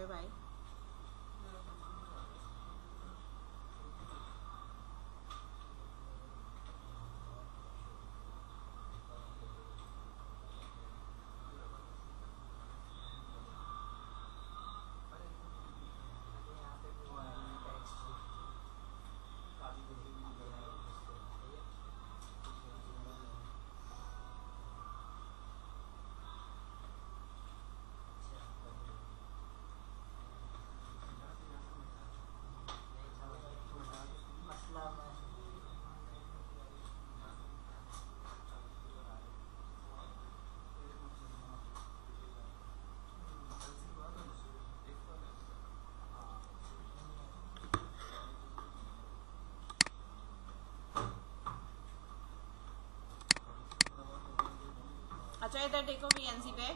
रहे हो भाई? अच्छा इधर देखो वीएनसी पे,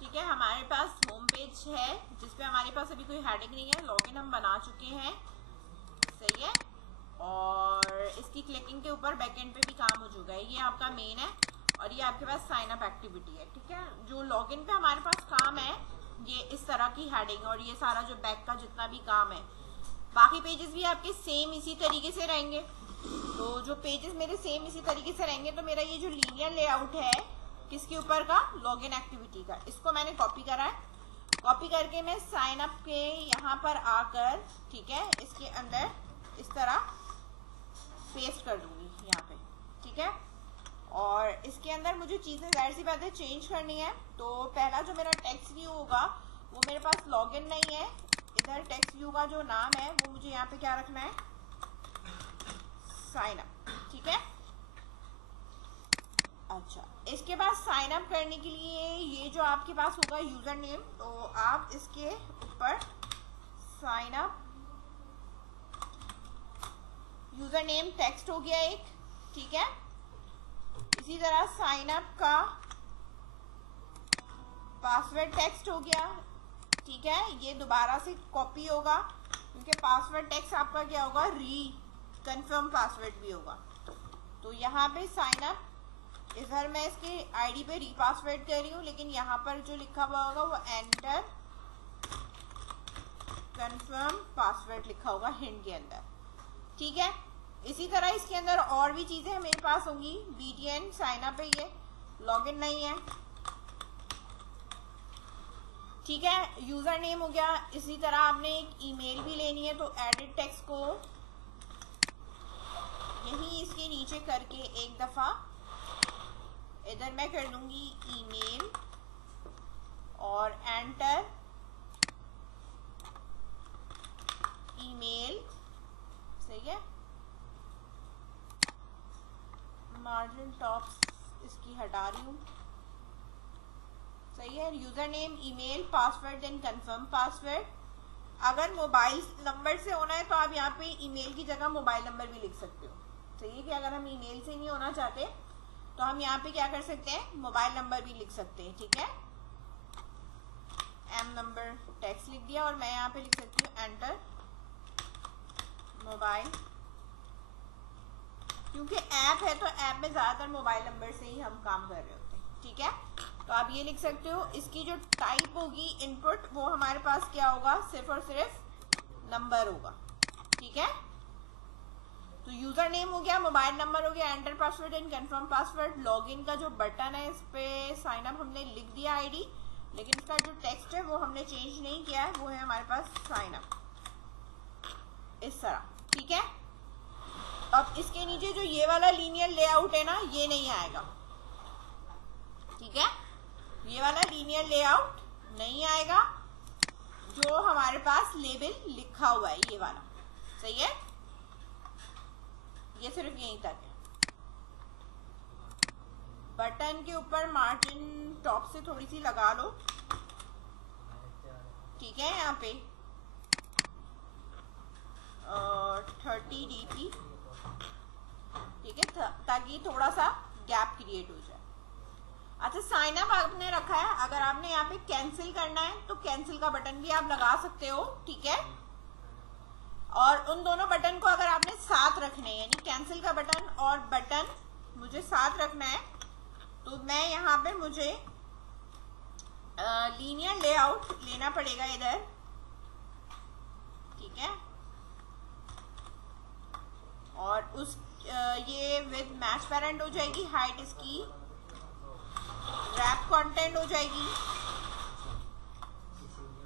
ठीक है। हमारे पास होम पेज है जिसपे हमारे पास अभी कोई हेडिंग नहीं है, लॉगिन हम बना चुके हैं, सही है। और इसकी क्लिकिंग के ऊपर बैकएंड पे भी काम हो चुका है। ये आपका मेन है और ये आपके पास साइन अप एक्टिविटी है, ठीक है। जो लॉगिन पे हमारे पास काम है ये इस तरह की हेडिंग और ये सारा जो बैक का जितना भी काम है, बाकी पेजेस भी आपके सेम इसी तरीके से रहेंगे। तो जो पेजेस मेरे सेम इसी तरीके से रहेंगे, तो मेरा ये जो लीनियर लेआउट है किसके ऊपर का, लॉगिन एक्टिविटी का, इसको मैंने कॉपी करा है। कॉपी करके मैं साइन अप के यहाँ पर आकर, ठीक है, इसके अंदर इस तरह पेस्ट कर दूंगी यहाँ पे, ठीक है। और इसके अंदर मुझे चीजें जाहिर सी बात है चेंज करनी है। तो पहला जो मेरा टेक्स्ट व्यू होगा वो मेरे पास लॉगिन नहीं है। इधर टेक्स्ट व्यू का जो नाम है वो मुझे यहाँ पे क्या रखना है, साइन अप, ठीक है। अच्छा, इसके बाद साइन अप करने के लिए ये जो आपके पास होगा यूजर नेम, तो आप इसके ऊपर sign up user name text हो गया एक, ठीक है। इसी तरह साइन अप का पासवर्ड टेक्स्ट हो गया, ठीक है। ये दोबारा से कॉपी होगा क्योंकि पासवर्ड टेक्स्ट आपका क्या होगा, कंफर्म पासवर्ड भी होगा। तो यहाँ पे साइन अप, इधर मैं इसके आईडी पे रीपासवर्ड कर रही हूँ, लेकिन यहाँ पर जो लिखा हुआ होगा वो एंटर कंफर्म पासवर्ड लिखा होगा हिंट के अंदर, ठीक है। इसी तरह इसके अंदर और भी चीजें मेरे पास होंगी। BTN साइन अप है, ये लॉगिन नहीं है, ठीक है। यूजर नेम हो गया। इसी तरह आपने एक ईमेल भी लेनी है, तो एडिट टेक्स्ट को यही इसके नीचे करके एक दफा इधर मैं कर दूंगी ईमेल और एंटर ईमेल, सही है। मार्जिन टॉप इसकी हटा रही हूँ, सही है। User name, email, password, then confirm password. अगर मोबाइल नंबर से होना है तो आप यहाँ पे ईमेल की जगह मोबाइल नंबर भी लिख सकते हो, सही है। कि अगर हम ईमेल से नहीं होना चाहते तो हम यहाँ पे क्या कर सकते हैं, मोबाइल नंबर भी लिख सकते हैं, ठीक है। एम नंबर टेक्स्ट लिख दिया और मैं यहाँ पे लिख सकती हूँ एंटर मोबाइल, क्योंकि ऐप है तो ऐप में ज्यादातर मोबाइल नंबर से ही हम काम कर रहे होते हैं, ठीक है। तो आप ये लिख सकते हो। इसकी जो टाइप होगी इनपुट, वो हमारे पास क्या होगा, सिर्फ और सिर्फ नंबर होगा, ठीक है। तो यूजर नेम हो गया, मोबाइल नंबर हो गया, enter password and confirm password. Login का जो बटन है इस पे साइन अप हमने लिख दिया आईडी, लेकिन इसका जो टेक्स्ट है वो हमने चेंज नहीं किया है, वो है हमारे पास साइन अप, इस तरह, ठीक है। अब इसके नीचे जो ये वाला लीनियर लेआउट है ना, ये नहीं आएगा, ठीक है। ये वाला लीनियर लेआउट नहीं आएगा, जो हमारे पास लेबल लिखा हुआ है ये वाला, सही है। ये सिर्फ यहीं तक है। बटन के ऊपर मार्जिन टॉप से थोड़ी सी लगा लो, ठीक है। यहाँ पे 30 dp, ठीक है, ताकि थोड़ा सा गैप क्रिएट हो जाए। अच्छा, साइन अप आपने रखा है, अगर आपने यहाँ पे कैंसिल करना है तो कैंसिल का बटन भी आप लगा सकते हो, ठीक है। और उन दोनों बटन को अगर आपने साथ रखने हैं, यानी कैंसिल का बटन और बटन मुझे साथ रखना है, तो मैं यहाँ पे मुझे लीनियर लेआउट लेना पड़ेगा इधर, ठीक है, और उस ये विद मैच पेरेंट हो जाएगी, हाइट इसकी रैप कंटेंट हो जाएगी,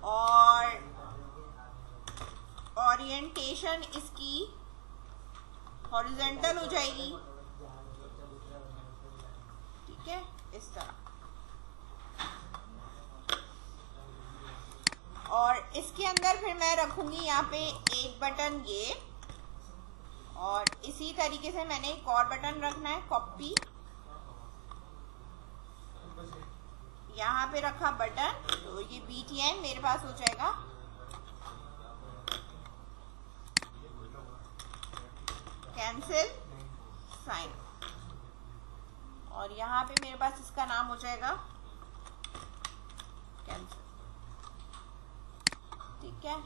और ओरिएंटेशन इसकी हॉरिजॉन्टल हो जाएगी, ठीक है, इस तरह। और इसके अंदर फिर मैं रखूंगी यहाँ पे एक बटन ये, और इसी तरीके से मैंने एक और बटन रखना है, कॉपी, यहाँ पे रखा बटन, तो ये BTN मेरे पास हो जाएगा कैंसिल साइन, और यहाँ पे मेरे पास इसका नाम हो जाएगा कैंसिल, ठीक है।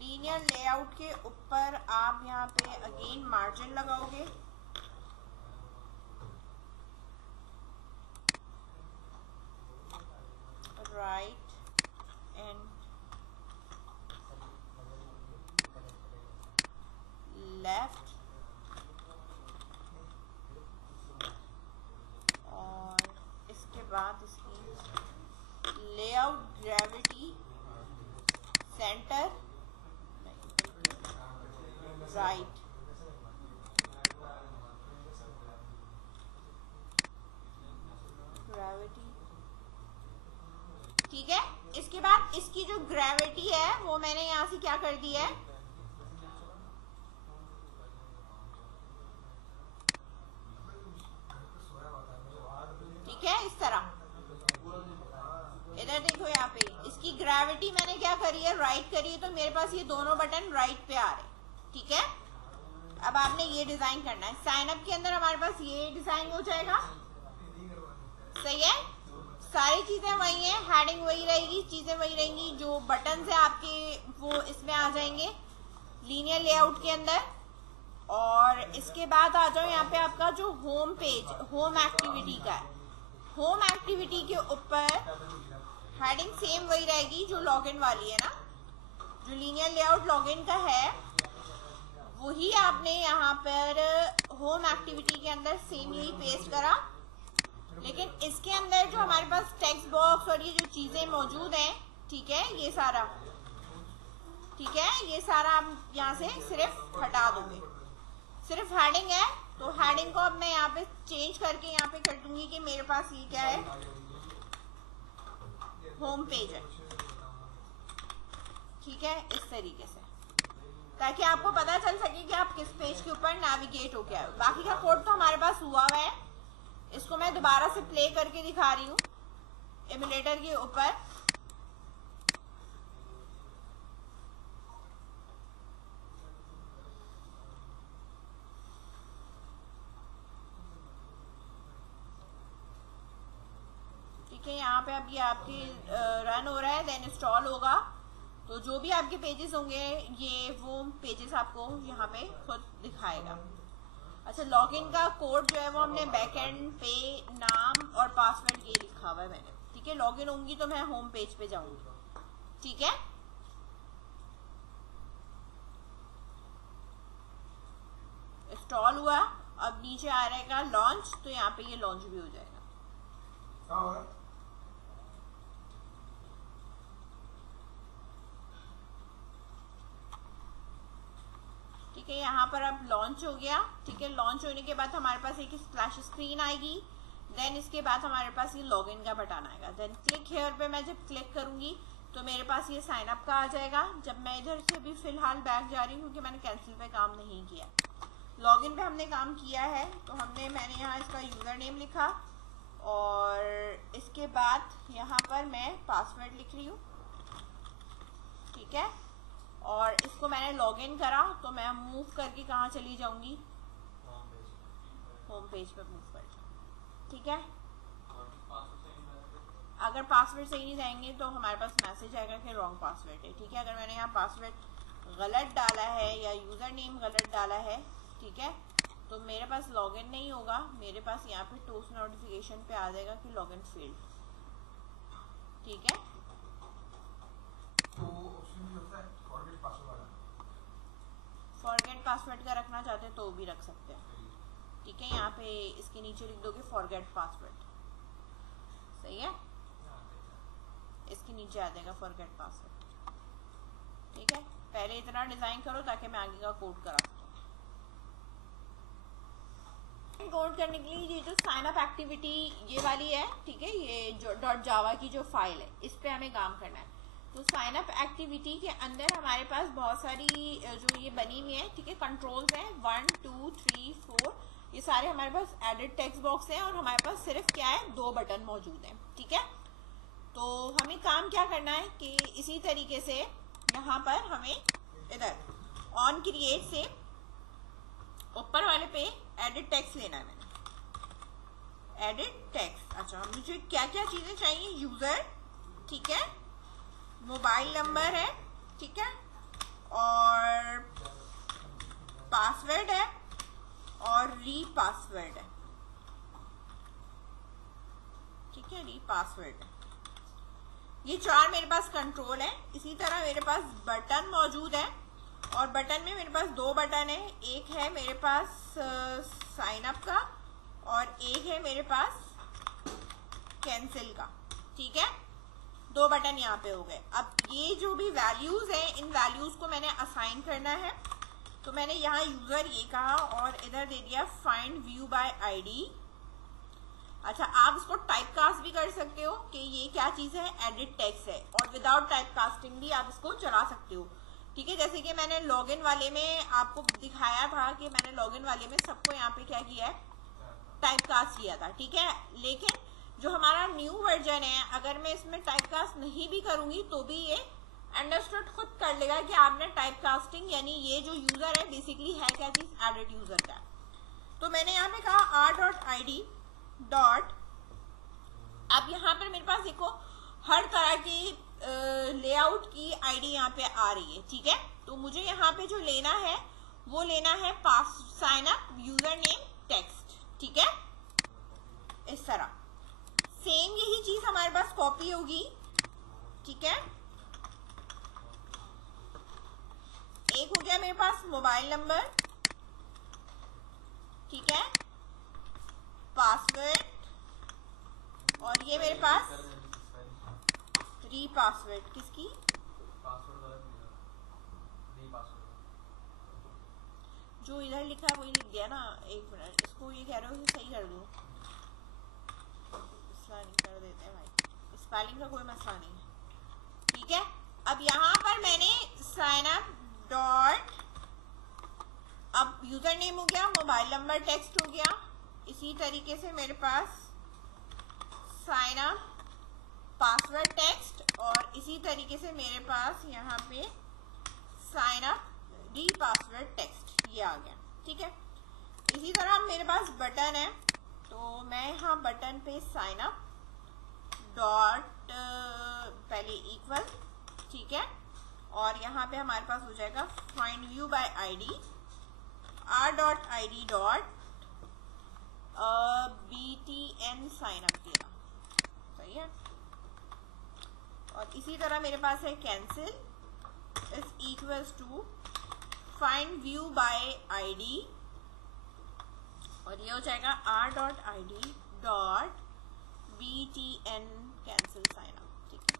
लीनियर लेआउट के ऊपर आप यहाँ पे अगेन मार्जिन लगाओगे, राइट एंड लेफ्ट, और इसके बाद इसकी layout gravity centre right, gravity, ठीक है। इसके बाद इसकी जो ग्रेविटी है वो मैंने यहां से क्या कर दी है, ठीक है, इस तरह। इधर देखो यहाँ पे इसकी ग्रेविटी मैंने क्या करी है, राइट करी है, तो मेरे पास ये दोनों बटन राइट पे आ रहे हैं, ठीक है। अब आपने ये डिजाइन करना है, साइन अप के अंदर हमारे पास ये डिजाइन हो जाएगा, सही है, सारी चीजें वही हैं, हेडिंग वही रहेगी, चीजें वही रहेंगी, जो बटन है आपके वो इसमें आ जाएंगे लीनियर लेआउट के अंदर। और इसके बाद आ जाओ यहाँ पे आपका जो होम पेज, होम एक्टिविटी का है, होम एक्टिविटी के ऊपर हेडिंग सेम वही रहेगी जो लॉगिन वाली है ना, जो लीनियर लेआउट लॉगिन का है वही आपने यहाँ पर होम एक्टिविटी के अंदर सेम यही पेस्ट करा, लेकिन इसके अंदर जो हमारे पास टेक्स्ट बॉक्स और ये जो चीजें मौजूद हैं, ठीक है, ये सारा, ठीक है, ये सारा आप यहाँ से सिर्फ हटा दोगे, सिर्फ हेडिंग है, तो हेडिंग को अब मैं यहाँ पे चेंज करके यहाँ पे कर दूंगी कि मेरे पास ये क्या है, होम पेज है, ठीक है, इस तरीके से, ताकि आपको पता चल सके कि आप किस पेज के ऊपर नेविगेट हो गया हो। बाकी का कोड तो हमारे पास हुआ हुआ है, इसको मैं दोबारा से प्ले करके दिखा रही हूँ एमुलेटर के ऊपर। ठीक है, यहाँ पे अभी आपके रन हो रहा है, देन इंस्टॉल होगा, तो जो भी आपके पेजेस होंगे ये वो पेजेस आपको यहाँ पे खुद दिखाएगा। अच्छा, लॉगिन का कोड जो है वो हमने बैकएंड पे नाम और पासवर्ड ये लिखा हुआ है मैंने, ठीक है। लॉगिन होंगी तो मैं होम पेज पे जाऊंगी, ठीक है। इंस्टॉल हुआ, अब नीचे आ रहेगा लॉन्च, तो यहाँ पे ये लॉन्च भी हो जाएगा। ठीक है, यहाँ पर अब लॉन्च हो गया, ठीक है। लॉन्च होने के बाद हमारे पास एक स्प्लैश स्क्रीन आएगी, देन इसके बाद हमारे पास ये लॉगिन का बटन आएगा, देन क्लिक हेयर पे मैं जब क्लिक करूंगी तो मेरे पास ये साइन अप का आ जाएगा। जब मैं इधर से भी फिलहाल बैक जा रही हूँ क्योंकि मैंने कैंसिल पे काम नहीं किया, लॉगिन पे हमने काम किया है, तो मैंने यहाँ इसका यूजर नेम लिखा और इसके बाद यहाँ पर मैं पासवर्ड लिख रही हूँ, ठीक है। और इसको मैंने लॉगिन करा तो मैं मूव करके कहाँ चली जाऊंगी, होम पेज पे मूव कर जाऊंगी, ठीक है। अगर पासवर्ड सही नहीं जाएंगे तो हमारे पास मैसेज आएगा कि रॉन्ग पासवर्ड है, ठीक है। अगर मैंने यहाँ पासवर्ड गलत डाला है या यूज़र नेम गलत डाला है, ठीक है, तो मेरे पास लॉगिन नहीं होगा, मेरे पास यहाँ पे टोस्ट नोटिफिकेशन पे आ जाएगा कि लॉगिन फेल्ड, ठीक है। तो ऑप्शन भी होता है फॉरगेट पासवर्ड वाला, फॉरगेट पासवर्ड का रखना चाहते हैं तो भी रख सकते हैं, ठीक है। यहाँ पे इसके नीचे लिख दोगे फॉरगेट पासवर्ड, सही है, इसके नीचे आ जाएगा फॉरगेट पासवर्ड, ठीक है। पहले इतना डिजाइन करो ताकि मैं आगे का कोड करा सकूं। कोड करने के लिए ये जो साइन अप एक्टिविटी ये वाली है, ठीक है, ये जो .java की जो फाइल है इस पे हमें काम करना है। तो साइन अप एक्टिविटी के अंदर हमारे पास बहुत सारी जो ये बनी हुई है, ठीक है, कंट्रोल्स हैं 1 2 3 4, ये सारे हमारे पास एडिट टेक्स्ट बॉक्स हैं और हमारे पास सिर्फ क्या है 2 बटन मौजूद हैं, ठीक है। तो हमें काम क्या करना है कि इसी तरीके से यहाँ पर हमें इधर ऑन क्रिएट से ऊपर वाले पे एडिट टेक्स्ट लेना है मैंने, एडिट टेक्स्ट। अच्छा, मुझे क्या क्या चीजें चाहिए, यूजर, ठीक है, मोबाइल नंबर है, ठीक है, और पासवर्ड है और री पासवर्ड है, ठीक है, री पासवर्ड है। ये 4 मेरे पास कंट्रोल है। इसी तरह मेरे पास बटन मौजूद है और बटन में मेरे पास 2 बटन है, एक है मेरे पास साइन अप का और एक है मेरे पास कैंसिल का, ठीक है, 2 बटन यहाँ पे हो गए। अब ये जो भी वैल्यूज हैं इन वैल्यूज को मैंने असाइन करना है, तो मैंने यहाँ यूजर ये कहा और इधर दे दिया फाइंड व्यू बाय आईडी। अच्छा, आप इसको टाइप कास्ट भी कर सकते हो कि ये क्या चीज है, एडिट टेक्स्ट है, और विदाउट टाइप कास्टिंग भी आप इसको चला सकते हो, ठीक है। जैसे कि मैंने लॉगिन वाले में आपको दिखाया था कि मैंने लॉगिन वाले में सबको यहाँ पे क्या किया है, टाइप कास्ट किया था, ठीक है। लेकिन जो हमारा न्यू वर्जन है, अगर मैं इसमें टाइप कास्ट नहीं भी करूंगी तो भी ये अंडरस्टूड खुद कर लेगा कि आपने टाइप कास्टिंग, यानी ये जो यूजर है बेसिकली है क्या चीज, एडिट यूजर का। तो मैंने यहाँ पे कहा r.id डॉट, अब यहाँ पर मेरे पास देखो हर तरह की लेआउट की आईडी यहाँ पे आ रही है, ठीक है। तो मुझे यहाँ पे जो लेना है वो लेना है पास sign up user name text, ठीक है, इस तरह सेम यही चीज हमारे पास कॉपी होगी, ठीक है। एक हो गया मेरे पास मोबाइल नंबर, ठीक है, पासवर्ड, और ये मेरे पास री पासवर्ड, किसकी, जो इधर लिखा है वही लिख दिया ना। एक मिनट, इसको ये कह रहे हो कि सही कर दूं, स्पेलिंग कर देते हैं भाई, स्पेलिंग का कोई मसला नहीं है, ठीक है। अब यहाँ पर मैंने साइन अप डॉट, अब यूजर नेम हो गया, मोबाइल नंबर टेक्स्ट हो गया, इसी तरीके से मेरे पास साइन अप पासवर्ड टेक्स्ट, और इसी तरीके से मेरे पास यहाँ पे sign up re password text, ये आ गया, ठीक है। इसी तरह मेरे पास बटन है, तो मैं यहाँ बटन पे साइन अप डॉट पहले इक्वल, ठीक है, और यहाँ पे हमारे पास हो जाएगा find view by ID, r.id dot btn sign up देना, सही है। और इसी तरह मेरे पास है cancel is equals to find view by ID, और ये हो जाएगा r.id dot btn cancel sign up, ठीक है।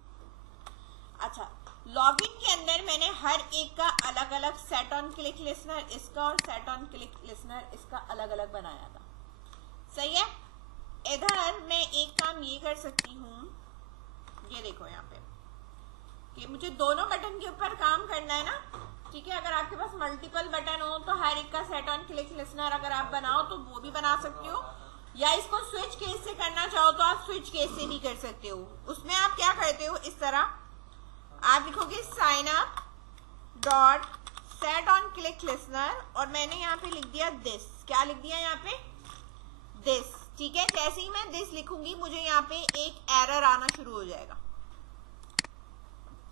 अच्छा, लॉगिन के अंदर मैंने हर एक का अलग अलग सेट ऑन क्लिक लिसनर इसका और सेट ऑन क्लिक लिसनर इसका अलग अलग बनाया था, सही है। इधर मैं एक काम ये कर सकती हूँ, ये देखो यहाँ पे कि मुझे दोनों बटन के ऊपर काम करना है ना, ठीक है। अगर आपके पास मल्टीपल बटन हो तो हर एक का सेट ऑन क्लिक लिसनर अगर आप बनाओ तो वो भी बना सकते हो, या इसको स्विच केस से करना चाहो तो आप स्विच केस से भी कर सकते हो। उसमें आप क्या करते हो, इस तरह आप लिखोगे sign up dot set on click listener, और मैंने यहाँ पे लिख दिया दिस, क्या लिख दिया यहाँ पे, दिस, ठीक है। जैसे ही मैं दिस लिखूंगी मुझे यहाँ पे एक एरर आना शुरू हो जाएगा,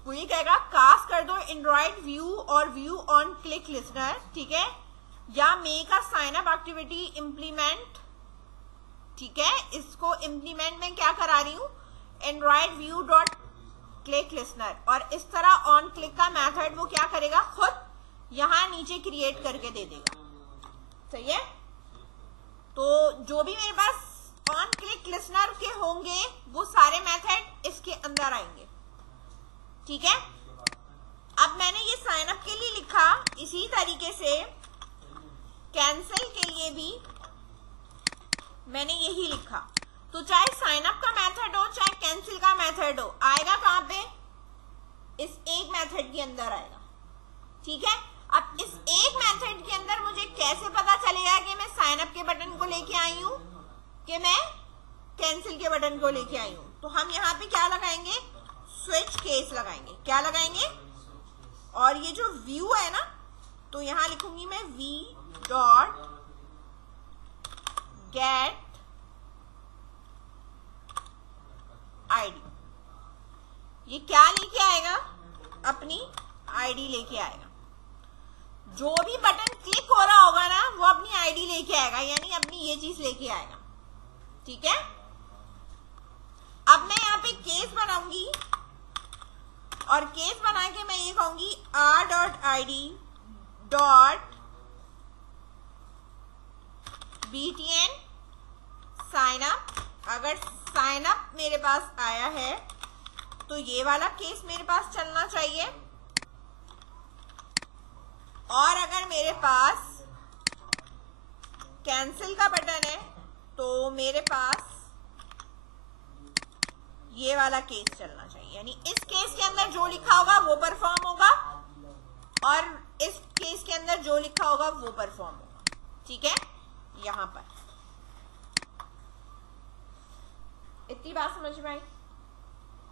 वो ये कहेगा कास्ट कर दो एंड्रॉइड व्यू और व्यू ऑन क्लिक लिसनर, ठीक है, या make a sign up activity implement, ठीक है, इसको इम्प्लीमेंट में क्या करा रही हूं, Android view dot click listener, और इस तरह ऑन क्लिक का मेथड वो क्या करेगा, खुद यहां नीचे क्रिएट करके दे देगा। सही है, तो जो भी मेरे पास ऑन क्लिक लिसनर के होंगे वो सारे मेथड इसके अंदर आएंगे, ठीक है। अब मैंने ये साइन अप के लिए लिखा, इसी तरीके से कैंसिल के लिए भी मैंने यही लिखा। तो चाहे साइन अप का मेथड हो चाहे कैंसिल का मेथड हो, आएगा कहां पे, इस एक मेथड के अंदर आएगा, ठीक है। अब इस एक मेथड के अंदर मुझे कैसे पता चलेगा कि मैं साइन अप के बटन को लेके आई हूं कि मैं कैंसिल के बटन को लेके आई हूं, तो हम यहाँ पे क्या लगाएंगे, स्विच केस लगाएंगे। क्या लगाएंगे, और ये जो व्यू है ना, तो यहां लिखूंगी मैं v डॉट गेट आईडी। ये क्या लेके आएगा, अपनी आईडी लेके आएगा। जो भी बटन क्लिक हो रहा होगा ना वो अपनी आईडी लेके आएगा, यानी अपनी ये चीज लेके आएगा, ठीक है। अब मैं यहाँ पे केस बनाऊंगी, और केस बना के मैं ये कहूंगी r.id dot btn sign up. अगर साइन अप मेरे पास आया है तो ये वाला केस मेरे पास चलना चाहिए, और अगर मेरे पास कैंसिल का बटन है तो मेरे पास ये वाला केस चलना चाहिए, यानी इस केस के अंदर जो लिखा होगा वो परफॉर्म होगा, और इस केस के अंदर जो लिखा होगा वो परफॉर्म होगा, ठीक है। यहां पर इतनी बात समझ में आई।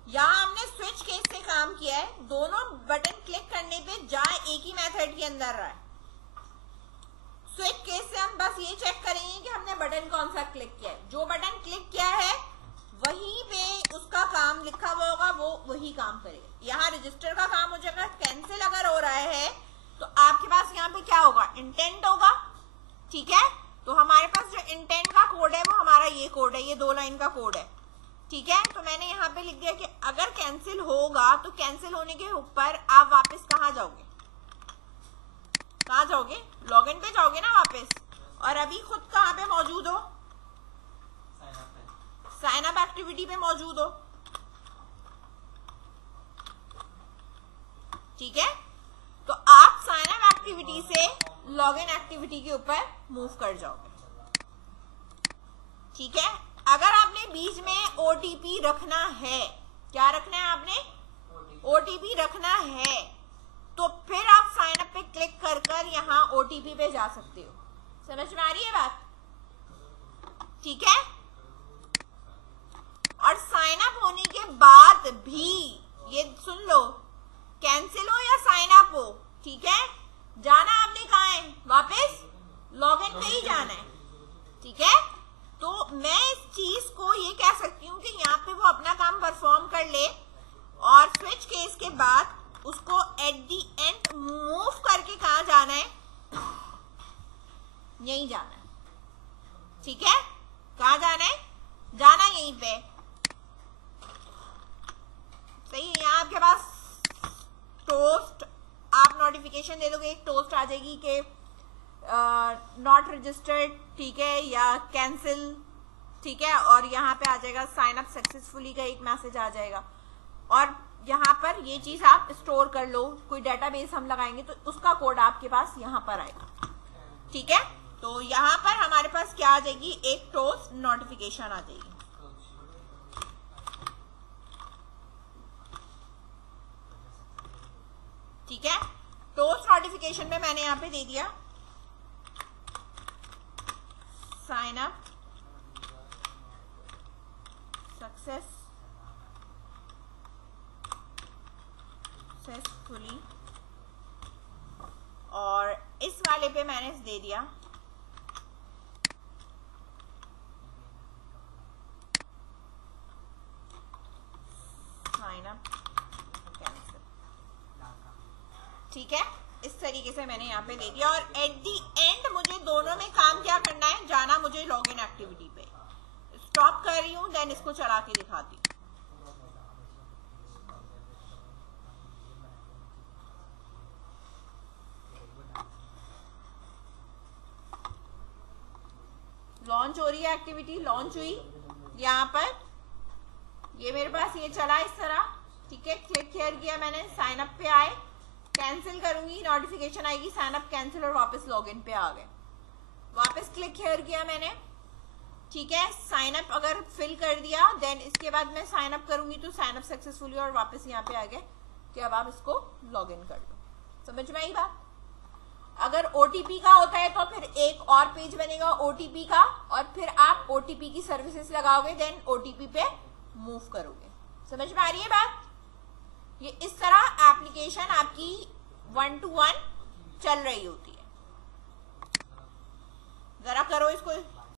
यहां हमने स्विच केस से काम किया है, दोनों बटन क्लिक करने पे जा एक ही मेथड के अंदर रहा है। स्विच केस से हम बस ये चेक करेंगे कि हमने बटन कौन सा क्लिक किया है, जो बटन क्लिक किया है वहीं पे उसका काम लिखा हुआ होगा, वो वही काम करेगा। यहाँ रजिस्टर का काम हो जाएगा। कैंसिल अगर हो रहा है तो आपके पास यहाँ पे क्या होगा, इंटेंट होगा, ठीक है। तो हमारे पास जो इंटेंट का कोड है वो हमारा ये कोड है, ये 2 लाइन का कोड है, ठीक है। तो मैंने यहाँ पे लिख दिया कि अगर कैंसिल होगा तो कैंसिल होने के ऊपर आप वापस कहाँ जाओगे, कहाँ जाओगे, लॉगिन पे जाओगे ना वापस, और अभी खुद कहाँ पे मौजूद हो, साइन अप एक्टिविटी पे मौजूद हो, ठीक है। तो आप साइन अप एक्टिविटी से लॉगिन एक्टिविटी के ऊपर मूव कर जाओगे, ठीक है। अगर आपने बीच में ओटीपी रखना है, क्या रखना है आपने, ओटीपी रखना है, तो फिर आप साइन अप पे क्लिक कर कर यहाँ ओटीपी पे जा सकते हो। समझ में आ रही है बात, ठीक है। और साइन अप होने के बाद भी ये सुन लो, कैंसिल हो या साइन अप हो, ठीक है, जाना आपने कहाँ है, वापस लॉगिन पे ही जाना है, ठीक है। तो मैं इस चीज को ये कह सकती हूँ कि यहाँ पे वो अपना काम परफॉर्म कर ले, और स्विच केस के बाद उसको एट दी एंड मूव करके कहाँ जाना है, यहीं जाना है, ठीक है। कहाँ जाना है, जाना यहीं पे, सही है। यहाँ आपके पास टोस्ट, आप नोटिफिकेशन दे दोगे, एक टोस्ट आ जाएगी कि नॉट रजिस्टर्ड, ठीक है, या कैंसिल, ठीक है, और यहाँ पे आ जाएगा साइन अप सक्सेसफुली का एक मैसेज आ जाएगा, और यहाँ पर ये चीज आप स्टोर कर लो। कोई डेटाबेस हम लगाएंगे तो उसका कोड आपके पास यहाँ पर आएगा, ठीक है। तो यहाँ पर हमारे पास क्या आ जाएगी, एक टोस्ट नोटिफिकेशन आ जाएगी, ठीक है। टोस्ट नोटिफिकेशन में मैंने यहाँ पे दे दिया साइन अप सक्सेसफुली, और इस वाले पे मैंने दे दिया साइन अप कैंसिल, ठीक है, इस तरीके से मैंने यहाँ पे दे दिया। और एट दी एंड मुझे दोनों में काम क्या करना है, जाना मुझे लॉगिन एक्टिविटी पे। स्टॉप कर रही हूँ, देन इसको चला के दिखाती हूँ। लॉन्च हो रही है एक्टिविटी, लॉन्च हुई यहाँ पर, ये मेरे पास ये चला इस तरह, ठीक है। क्लिक हियर किया मैंने, साइन अप पे आए, कैंसिल करूंगी, नोटिफिकेशन आएगी साइन अप कैंसिल, और वापस लॉगिन पे आ गए। वापस क्लिक हियर किया मैंने, ठीक है। साइन अप अगर फिल कर दिया, देन इसके बाद मैं साइन अप करूंगी तो साइन अप सक्सेसफुली, और वापस यहाँ पे आ गए कि अब आप इसको लॉगिन कर लो। समझ में आई बात? अगर ओटीपी का होता है तो फिर एक और पेज बनेगा ओटीपी का, और फिर आप ओटीपी की सर्विसेज लगाओगे, देन ओटीपी पे मूव करोगे। समझ में आ रही है बात? ये इस तरह एप्लीकेशन आपकी 1 to 1 चल रही होती है। जरा करो इसको